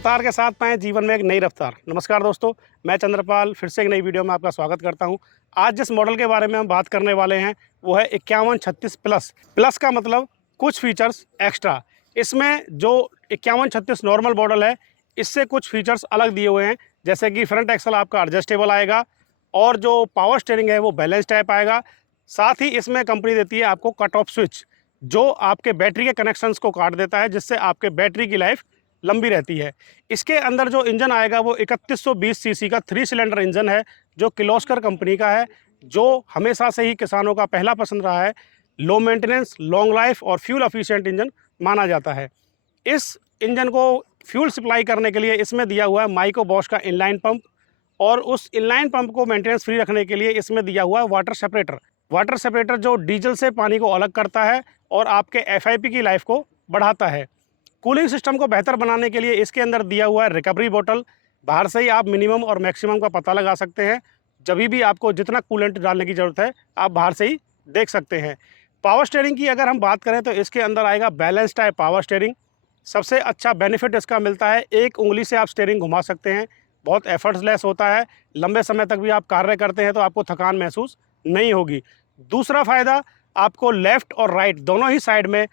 रफ्तार के साथ पाएं जीवन में एक नई रफ्तार। नमस्कार दोस्तों, मैं चंद्रपाल फिर से एक नई वीडियो में आपका स्वागत करता हूं। आज जिस मॉडल के बारे में हम बात करने वाले हैं वो है 5136 प्लस। प्लस का मतलब कुछ फीचर्स एक्स्ट्रा। इसमें जो 5136 नॉर्मल मॉडल है इससे कुछ फीचर्स अलग दिए हुए हैं, जैसे कि फ्रंट एक्सल आपका एडजस्टेबल आएगा और जो पावर स्टीयरिंग है वो बैलेंस टाइप आएगा। साथ ही इसमें कंपनी देती है आपको कट ऑफ स्विच, जो आपके बैटरी के कनेक्शंस को काट देता है, जिससे आपके बैटरी की लाइफ लंबी रहती है। इसके अंदर जो इंजन आएगा वो 3120 सीसी का 3 सिलेंडर इंजन है, जो किर्लोस्कर कंपनी का है, जो हमेशा से ही किसानों का पहला पसंद रहा है। लो मेंटेनेंस, लॉन्ग लाइफ और फ्यूल एफिशिएंट इंजन माना जाता है। इस इंजन को फ्यूल सप्लाई करने के लिए इसमें दिया हुआ है माइको बॉश का इनलाइन पंप, और उस इनलाइन पंप को मेंटेनेंस फ्री रखने के लिए इसमें दिया हुआ है वाटर सेपरेटर। वाटर सेपरेटर जो डीजल से पानी को अलग करता है और आपके एफआईपी की लाइफ को बढ़ाता है। कूलिंग सिस्टम को बेहतर बनाने के लिए इसके अंदर दिया हुआ है रिकवरी बोतल। बाहर से ही आप मिनिमम और मैक्सिमम का पता लगा सकते हैं। जब भी आपको जितना कूलेंट डालने की ज़रूरत है आप बाहर से ही देख सकते हैं। पावर स्टीयरिंग की अगर हम बात करें तो इसके अंदर आएगा बैलेंस टाइप पावर स्टीयरिंग। सबसे अच्छा बेनिफिट इसका मिलता है, एक उंगली से आप स्टीयरिंग घुमा सकते हैं, बहुत एफर्ट्सलेस होता है। लंबे समय तक भी आप कार्य करते हैं तो आपको थकान महसूस नहीं होगी। दूसरा फ़ायदा, आपको लेफ़्ट और राइट दोनों ही साइड में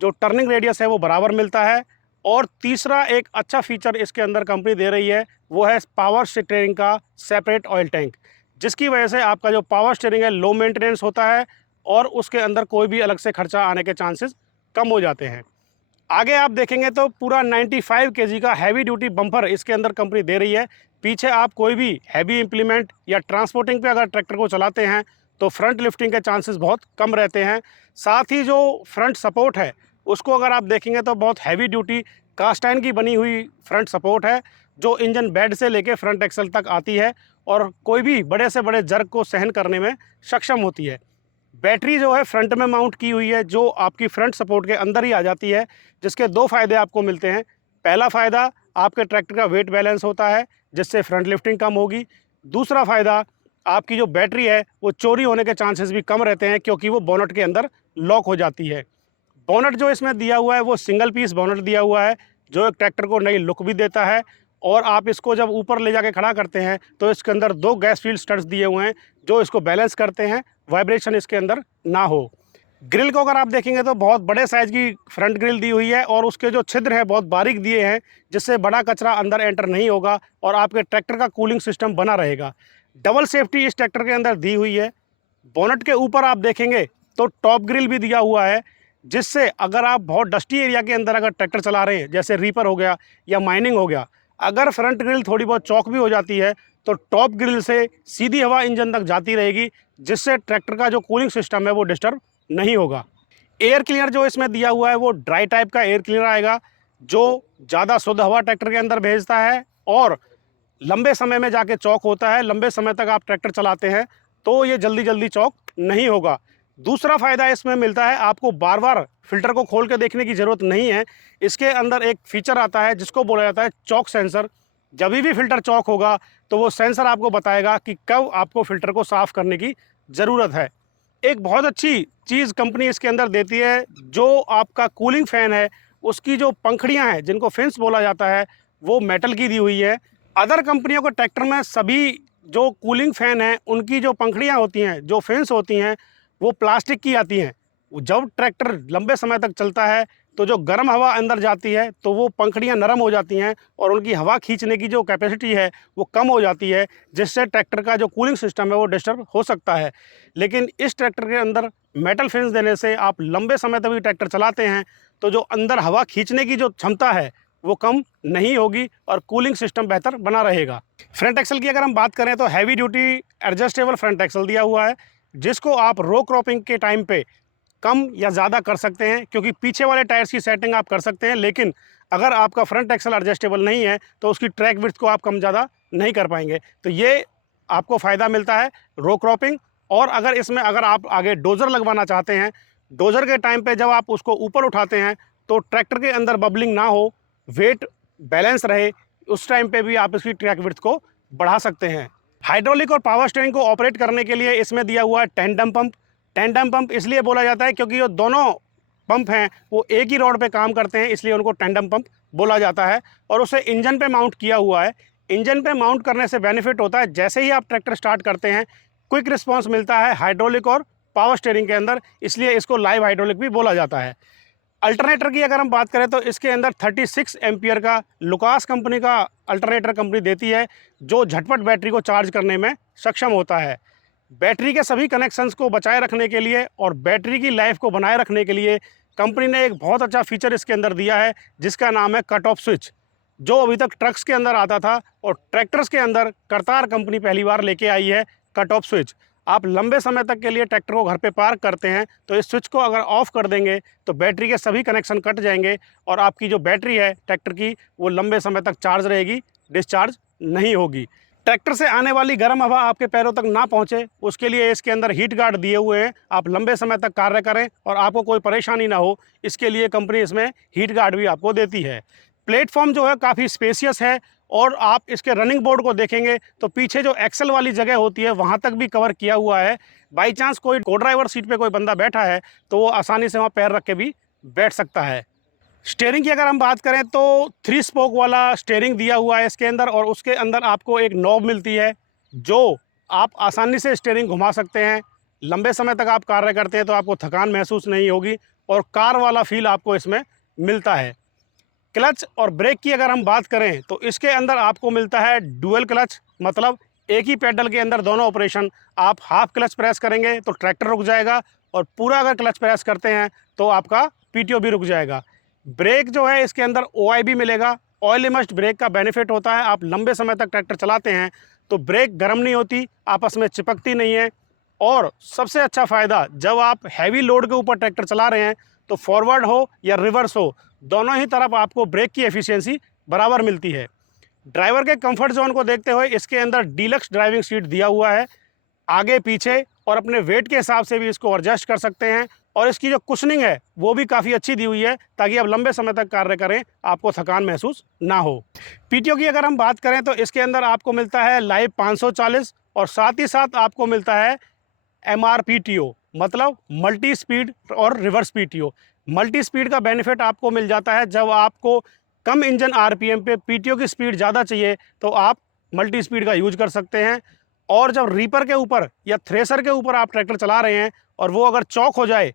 जो टर्निंग रेडियस है वो बराबर मिलता है। और तीसरा एक अच्छा फीचर इसके अंदर कंपनी दे रही है वो है पावर स्टीयरिंग का सेपरेट ऑयल टैंक, जिसकी वजह से आपका जो पावर स्टीयरिंग है लो मेंटेनेंस होता है और उसके अंदर कोई भी अलग से खर्चा आने के चांसेस कम हो जाते हैं। आगे आप देखेंगे तो पूरा 95 केजी का हैवी ड्यूटी बम्पर इसके अंदर कंपनी दे रही है। पीछे आप कोई भी हैवी इम्प्लीमेंट या ट्रांसपोर्टिंग पे अगर ट्रैक्टर को चलाते हैं तो फ्रंट लिफ्टिंग के चांसेस बहुत कम रहते हैं। साथ ही जो फ्रंट सपोर्ट है उसको अगर आप देखेंगे तो बहुत हैवी ड्यूटी कास्ट आयरन की बनी हुई फ्रंट सपोर्ट है, जो इंजन बेड से लेके फ्रंट एक्सल तक आती है और कोई भी बड़े से बड़े जर्क को सहन करने में सक्षम होती है। बैटरी जो है फ्रंट में माउंट की हुई है, जो आपकी फ्रंट सपोर्ट के अंदर ही आ जाती है, जिसके दो फ़ायदे आपको मिलते हैं। पहला फ़ायदा, आपके ट्रैक्टर का वेट बैलेंस होता है जिससे फ्रंट लिफ्टिंग कम होगी। दूसरा फ़ायदा, आपकी जो बैटरी है वो चोरी होने के चांसेस भी कम रहते हैं, क्योंकि वो बोनट के अंदर लॉक हो जाती है। बोनट जो इसमें दिया हुआ है वो सिंगल पीस बोनट दिया हुआ है, जो एक ट्रैक्टर को नई लुक भी देता है। और आप इसको जब ऊपर ले जाके खड़ा करते हैं तो इसके अंदर 2 गैस फील्ड स्टड्स दिए हुए हैं, जो इसको बैलेंस करते हैं, वाइब्रेशन इसके अंदर ना हो। ग्रिल को अगर आप देखेंगे तो बहुत बड़े साइज़ की फ्रंट ग्रिल दी हुई है और उसके जो छिद्र हैं बहुत बारीक दिए हैं, जिससे बड़ा कचरा अंदर एंटर नहीं होगा और आपके ट्रैक्टर का कूलिंग सिस्टम बना रहेगा। डबल सेफ्टी इस ट्रैक्टर के अंदर दी हुई है। बोनट के ऊपर आप देखेंगे तो टॉप ग्रिल भी दिया हुआ है, जिससे अगर आप बहुत डस्टी एरिया के अंदर अगर ट्रैक्टर चला रहे हैं, जैसे रीपर हो गया या माइनिंग हो गया, अगर फ्रंट ग्रिल थोड़ी बहुत चौक भी हो जाती है तो टॉप ग्रिल से सीधी हवा इंजन तक जाती रहेगी, जिससे ट्रैक्टर का जो कूलिंग सिस्टम है वो डिस्टर्ब नहीं होगा। एयर क्लीनर जो इसमें दिया हुआ है वो ड्राई टाइप का एयर क्लीनर आएगा, जो ज़्यादा शुद्ध हवा ट्रैक्टर के अंदर भेजता है और लंबे समय में जाके चौक होता है। लंबे समय तक आप ट्रैक्टर चलाते हैं तो ये जल्दी जल्दी चौक नहीं होगा। दूसरा फ़ायदा इसमें मिलता है, आपको बार बार फ़िल्टर को खोल के देखने की ज़रूरत नहीं है। इसके अंदर एक फ़ीचर आता है जिसको बोला जाता है चौक सेंसर। जब भी फ़िल्टर चौक होगा तो वो सेंसर आपको बताएगा कि कब आपको फ़िल्टर को साफ़ करने की ज़रूरत है। एक बहुत अच्छी चीज़ कंपनी इसके अंदर देती है, जो आपका कूलिंग फ़ैन है उसकी जो पंखड़ियाँ हैं, जिनको फिन्स बोला जाता है, वो मेटल की दी हुई है। अदर कंपनियों के ट्रैक्टर में सभी जो कूलिंग फ़ैन हैं उनकी जो पंखड़ियाँ होती हैं, जो फिन्स होती हैं, वो प्लास्टिक की आती हैं। जब ट्रैक्टर लंबे समय तक चलता है तो जो गर्म हवा अंदर जाती है तो वो पंखड़ियाँ नरम हो जाती हैं और उनकी हवा खींचने की जो कैपेसिटी है वो कम हो जाती है, जिससे ट्रैक्टर का जो कूलिंग सिस्टम है वो डिस्टर्ब हो सकता है। लेकिन इस ट्रैक्टर के अंदर मेटल फिन्स देने से आप लंबे समय तक भी ट्रैक्टर चलाते हैं तो जो अंदर हवा खींचने की जो क्षमता है वो कम नहीं होगी और कूलिंग सिस्टम बेहतर बना रहेगा। फ्रंट एक्सल की अगर हम बात करें तो heavy duty adjustable front axle दिया हुआ है, जिसको आप रो क्रॉपिंग के टाइम पे कम या ज़्यादा कर सकते हैं, क्योंकि पीछे वाले टायर्स की सेटिंग आप कर सकते हैं। लेकिन अगर आपका फ्रंट एक्सल एडजस्टेबल नहीं है तो उसकी ट्रैक विड्थ को आप कम ज़्यादा नहीं कर पाएंगे। तो ये आपको फ़ायदा मिलता है रो क्रॉपिंग। और अगर आप आगे डोज़र लगवाना चाहते हैं, डोज़र के टाइम पे जब आप उसको ऊपर उठाते हैं तो ट्रैक्टर के अंदर बबलिंग ना हो, वेट बैलेंस रहे, उस टाइम पे भी आप इसकी ट्रैक विड्थ को बढ़ा सकते हैं। हाइड्रोलिक और पावर स्टीयरिंग को ऑपरेट करने के लिए इसमें दिया हुआ है टेंडम पंप। टेंडम पंप इसलिए बोला जाता है क्योंकि जो दोनों पंप हैं वो एक ही रॉड पे काम करते हैं, इसलिए उनको टेंडम पंप बोला जाता है, और उसे इंजन पे माउंट किया हुआ है। इंजन पे माउंट करने से बेनिफिट होता है, जैसे ही आप ट्रैक्टर स्टार्ट करते हैं क्विक रिस्पांस मिलता है हाइड्रोलिक और पावर स्टीयरिंग के अंदर, इसलिए इसको लाइव हाइड्रोलिक भी बोला जाता है। अल्टरनेटर की अगर हम बात करें तो इसके अंदर 36 एम्पियर का लुकास कंपनी का अल्टरनेटर कंपनी देती है, जो झटपट बैटरी को चार्ज करने में सक्षम होता है। बैटरी के सभी कनेक्शंस को बचाए रखने के लिए और बैटरी की लाइफ को बनाए रखने के लिए कंपनी ने एक बहुत अच्छा फीचर इसके अंदर दिया है, जिसका नाम है कट ऑफ स्विच, जो अभी तक ट्रक्स के अंदर आता था और ट्रैक्टर्स के अंदर करतार कंपनी पहली बार लेके आई है कट ऑफ स्विच। आप लंबे समय तक के लिए ट्रैक्टर को घर पे पार्क करते हैं तो इस स्विच को अगर ऑफ कर देंगे तो बैटरी के सभी कनेक्शन कट जाएंगे और आपकी जो बैटरी है ट्रैक्टर की वो लंबे समय तक चार्ज रहेगी, डिस्चार्ज नहीं होगी। ट्रैक्टर से आने वाली गर्म हवा आपके पैरों तक ना पहुंचे, उसके लिए इसके अंदर हीट गार्ड दिए हुए हैं। आप लंबे समय तक कार्य करें और आपको कोई परेशानी ना हो, इसके लिए कंपनी इसमें हीट गार्ड भी आपको देती है। प्लेटफॉर्म जो है काफ़ी स्पेसियस है और आप इसके रनिंग बोर्ड को देखेंगे तो पीछे जो एक्सल वाली जगह होती है वहाँ तक भी कवर किया हुआ है। बाई चांस कोई को ड्राइवर सीट पे कोई बंदा बैठा है तो वो आसानी से वहाँ पैर रख के भी बैठ सकता है। स्टीयरिंग की अगर हम बात करें तो 3 स्पोक वाला स्टीयरिंग दिया हुआ है इसके अंदर, और उसके अंदर आपको एक नॉब मिलती है जो आप आसानी से स्टीयरिंग घुमा सकते हैं। लंबे समय तक आप कार्य करते हैं तो आपको थकान महसूस नहीं होगी और कार वाला फील आपको इसमें मिलता है। क्लच और ब्रेक की अगर हम बात करें तो इसके अंदर आपको मिलता है डुअल क्लच, मतलब एक ही पेडल के अंदर दोनों ऑपरेशन। आप हाफ क्लच प्रेस करेंगे तो ट्रैक्टर रुक जाएगा और पूरा अगर क्लच प्रेस करते हैं तो आपका पीटीओ भी रुक जाएगा। ब्रेक जो है इसके अंदर OIB मिलेगा। ऑयल इमर्स्ड ब्रेक का बेनिफिट होता है, आप लंबे समय तक ट्रैक्टर चलाते हैं तो ब्रेक गर्म नहीं होती, आपस में चिपकती नहीं है। और सबसे अच्छा फ़ायदा, जब आप हैवी लोड के ऊपर ट्रैक्टर चला रहे हैं तो फॉरवर्ड हो या रिवर्स हो, दोनों ही तरफ आपको ब्रेक की एफिशिएंसी बराबर मिलती है। ड्राइवर के कंफर्ट जोन को देखते हुए इसके अंदर डीलक्स ड्राइविंग सीट दिया हुआ है, आगे पीछे, और अपने वेट के हिसाब से भी इसको एडजस्ट कर सकते हैं। और इसकी जो कुशनिंग है वो भी काफ़ी अच्छी दी हुई है ताकि आप लंबे समय तक कार्य करें, आपको थकान महसूस ना हो। पीटीओ की अगर हम बात करें तो इसके अंदर आपको मिलता है लाइव 540 और साथ ही साथ आपको मिलता है MRPTO, मतलब मल्टी स्पीड और रिवर्स पीटीओ। मल्टी स्पीड का बेनिफिट आपको मिल जाता है जब आपको कम इंजन RPM पे पीटीओ की स्पीड ज़्यादा चाहिए तो आप मल्टी स्पीड का यूज कर सकते हैं। और जब रीपर के ऊपर या थ्रेसर के ऊपर आप ट्रैक्टर चला रहे हैं और वो अगर चौक हो जाए,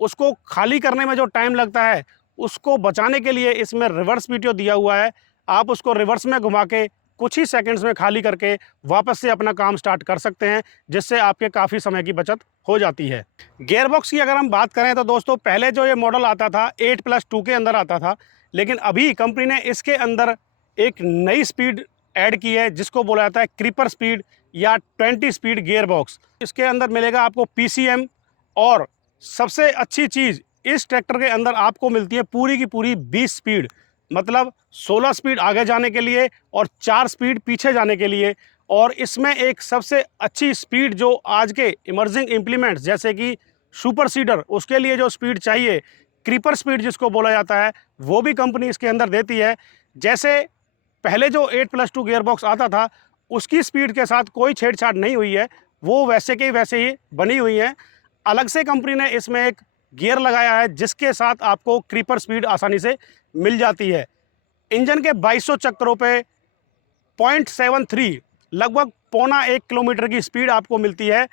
उसको खाली करने में जो टाइम लगता है उसको बचाने के लिए इसमें रिवर्स पीटीओ दिया हुआ है। आप उसको रिवर्स में घुमा के कुछ ही सेकंड्स में खाली करके वापस से अपना काम स्टार्ट कर सकते हैं, जिससे आपके काफ़ी समय की बचत हो जाती है। गियरबॉक्स की अगर हम बात करें तो दोस्तों पहले जो ये मॉडल आता था 8+2 के अंदर आता था, लेकिन अभी कंपनी ने इसके अंदर एक नई स्पीड ऐड की है जिसको बोला जाता है क्रीपर स्पीड या 20 स्पीड गियरबॉक्स। इसके अंदर मिलेगा आपको PCM, और सबसे अच्छी चीज़ इस ट्रैक्टर के अंदर आपको मिलती है पूरी की पूरी 20 स्पीड, मतलब 16 स्पीड आगे जाने के लिए और 4 स्पीड पीछे जाने के लिए। और इसमें एक सबसे अच्छी स्पीड जो आज के इमर्जिंग इम्प्लीमेंट्स जैसे कि सुपर सीडर, उसके लिए जो स्पीड चाहिए, क्रीपर स्पीड जिसको बोला जाता है, वो भी कंपनी इसके अंदर देती है। जैसे पहले जो 8+2 गियरबॉक्स आता था उसकी स्पीड के साथ कोई छेड़छाड़ नहीं हुई है, वो वैसे के वैसे ही बनी हुई है। अलग से कंपनी ने इसमें एक गियर लगाया है जिसके साथ आपको क्रीपर स्पीड आसानी से मिल जाती है। इंजन के 2200 चक्करों पे 0.73, लगभग 0.25 किलोमीटर की स्पीड आपको मिलती है।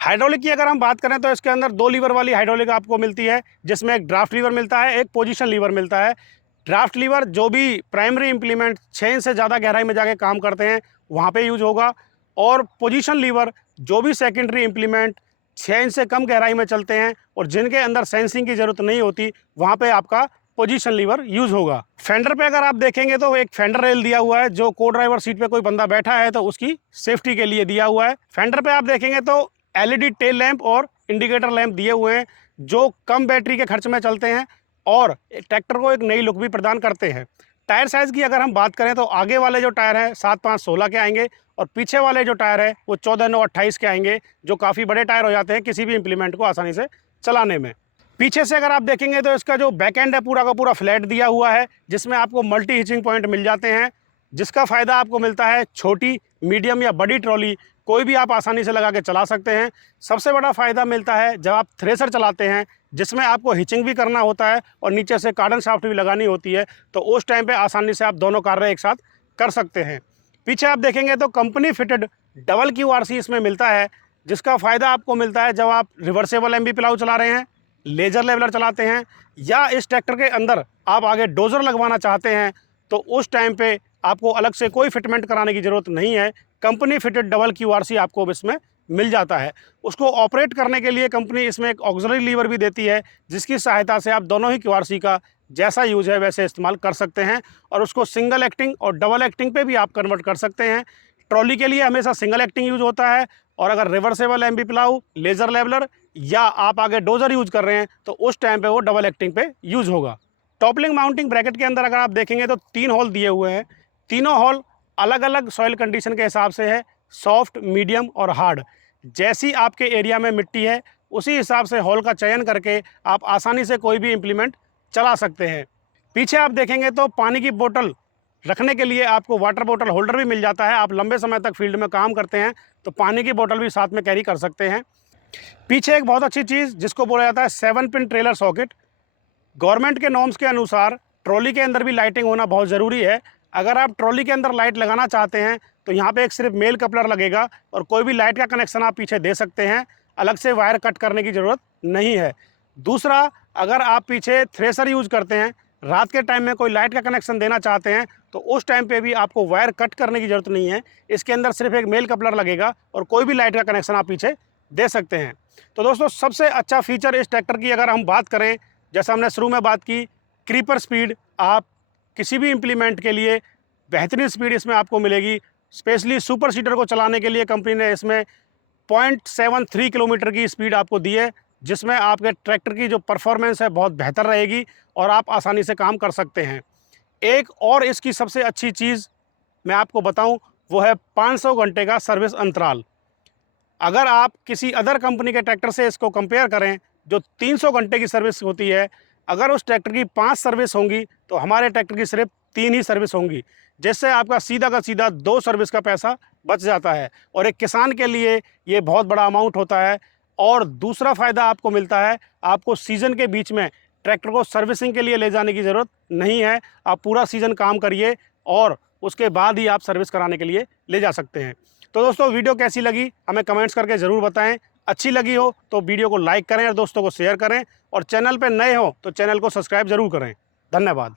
हाइड्रोलिक की अगर हम बात करें तो इसके अंदर 2 लीवर वाली हाइड्रोलिक आपको मिलती है, जिसमें एक ड्राफ्ट लीवर मिलता है, एक पोजीशन लीवर मिलता है। ड्राफ्ट लीवर जो भी प्राइमरी इंप्लीमेंट 6 इंच से ज़्यादा गहराई में जाके काम करते हैं वहाँ पे यूज होगा, और पोजीशन लीवर जो भी सेकेंडरी इंप्लीमेंट 6 इंच से कम गहराई में चलते हैं और जिनके अंदर सेंसिंग की ज़रूरत नहीं होती, वहाँ पे आपका पोजीशन लीवर यूज़ होगा। फेंडर पे अगर आप देखेंगे तो एक फेंडर रेल दिया हुआ है, जो को ड्राइवर सीट पे कोई बंदा बैठा है तो उसकी सेफ्टी के लिए दिया हुआ है। फेंडर पे आप देखेंगे तो LED टेल लैंप और इंडिकेटर लैंप दिए हुए हैं जो कम बैटरी के खर्च में चलते हैं और ट्रैक्टर को एक नई लुक भी प्रदान करते हैं। टायर साइज़ की अगर हम बात करें तो आगे वाले जो टायर हैं 7.5-16 के आएंगे और पीछे वाले जो टायर है वो 14-9-28 के आएंगे, जो काफ़ी बड़े टायर हो जाते हैं किसी भी इंप्लीमेंट को आसानी से चलाने में। पीछे से अगर आप देखेंगे तो इसका जो बैक एंड है पूरा का पूरा फ्लैट दिया हुआ है, जिसमें आपको मल्टी हिचिंग पॉइंट मिल जाते हैं, जिसका फ़ायदा आपको मिलता है छोटी, मीडियम या बड़ी ट्रॉली कोई भी आप आसानी से लगा के चला सकते हैं। सबसे बड़ा फ़ायदा मिलता है जब आप थ्रेसर चलाते हैं, जिसमें आपको हिचिंग भी करना होता है और नीचे से कार्डन शाफ्ट भी लगानी होती है, तो उस टाइम पे आसानी से आप दोनों कार्य एक साथ कर सकते हैं। पीछे आप देखेंगे तो कंपनी फिटेड डबल QRC इसमें मिलता है, जिसका फ़ायदा आपको मिलता है जब आप रिवर्सेबल MB प्लाऊ चला रहे हैं, लेज़र लेवलर चलाते हैं, या इस ट्रैक्टर के अंदर आप आगे डोज़र लगवाना चाहते हैं, तो उस टाइम पे आपको अलग से कोई फिटमेंट कराने की ज़रूरत नहीं है। कंपनी फिटेड डबल QRC आपको इसमें मिल जाता है। उसको ऑपरेट करने के लिए कंपनी इसमें एक ऑक्सिलरी लीवर भी देती है, जिसकी सहायता से आप दोनों ही QRC का जैसा यूज़ है वैसे इस्तेमाल कर सकते हैं, और उसको सिंगल एक्टिंग और डबल एक्टिंग पे भी आप कन्वर्ट कर सकते हैं। ट्रॉली के लिए हमेशा सिंगल एक्टिंग यूज़ होता है, और अगर reversible MB plough, laser leveller या आप आगे डोज़र यूज़ कर रहे हैं, तो उस टाइम पे वो डबल एक्टिंग पे यूज़ होगा। टॉपलिंग माउंटिंग ब्रैकेट के अंदर अगर आप देखेंगे तो 3 होल दिए हुए हैं। तीनों होल अलग अलग सॉइल कंडीशन के हिसाब से है, सॉफ्ट, मीडियम और हार्ड। जैसी आपके एरिया में मिट्टी है, उसी हिसाब से होल का चयन करके आप आसानी से कोई भी इम्प्लीमेंट चला सकते हैं। पीछे आप देखेंगे तो पानी की बोतल रखने के लिए आपको वाटर बोतल होल्डर भी मिल जाता है। आप लंबे समय तक फील्ड में काम करते हैं तो पानी की बोतल भी साथ में कैरी कर सकते हैं। पीछे एक बहुत अच्छी चीज़ जिसको बोला जाता है 7 पिन ट्रेलर सॉकेट। गवर्नमेंट के नॉर्म्स के अनुसार ट्रॉली के अंदर भी लाइटिंग होना बहुत ज़रूरी है। अगर आप ट्रॉली के अंदर लाइट लगाना चाहते हैं तो यहाँ पे एक सिर्फ मेल कपलर लगेगा, और कोई भी लाइट का कनेक्शन आप पीछे दे सकते हैं, अलग से वायर कट करने की ज़रूरत नहीं है। दूसरा, अगर आप पीछे थ्रेसर यूज़ करते हैं, रात के टाइम में कोई लाइट का कनेक्शन देना चाहते हैं, तो उस टाइम पे भी आपको वायर कट करने की ज़रूरत नहीं है। इसके अंदर सिर्फ एक मेल कपलर लगेगा और कोई भी लाइट का कनेक्शन आप पीछे दे सकते हैं। तो दोस्तों, सबसे अच्छा फीचर इस ट्रैक्टर की अगर हम बात करें, जैसा हमने शुरू में बात की, क्रीपर स्पीड। आप किसी भी इम्प्लीमेंट के लिए बेहतरीन स्पीड इसमें आपको मिलेगी। स्पेशली सुपर सीडर को चलाने के लिए कंपनी ने इसमें 0.73 किलोमीटर की स्पीड आपको दी है, जिसमें आपके ट्रैक्टर की जो परफॉर्मेंस है बहुत बेहतर रहेगी और आप आसानी से काम कर सकते हैं। एक और इसकी सबसे अच्छी चीज़ मैं आपको बताऊं, वो है 500 घंटे का सर्विस अंतराल। अगर आप किसी अदर कंपनी के ट्रैक्टर से इसको कंपेयर करें, जो 300 घंटे की सर्विस होती है, अगर उस ट्रैक्टर की 5 सर्विस होंगी तो हमारे ट्रैक्टर की सिर्फ 3 ही सर्विस होंगी, जिससे आपका सीधा का सीधा 2 सर्विस का पैसा बच जाता है, और एक किसान के लिए ये बहुत बड़ा अमाउंट होता है। और दूसरा फ़ायदा आपको मिलता है, आपको सीज़न के बीच में ट्रैक्टर को सर्विसिंग के लिए ले जाने की ज़रूरत नहीं है। आप पूरा सीज़न काम करिए और उसके बाद ही आप सर्विस कराने के लिए ले जा सकते हैं। तो दोस्तों, वीडियो कैसी लगी हमें कमेंट्स करके ज़रूर बताएं। अच्छी लगी हो तो वीडियो को लाइक करें और दोस्तों को शेयर करें, और चैनल पर नए हो तो चैनल को सब्सक्राइब ज़रूर करें। धन्यवाद।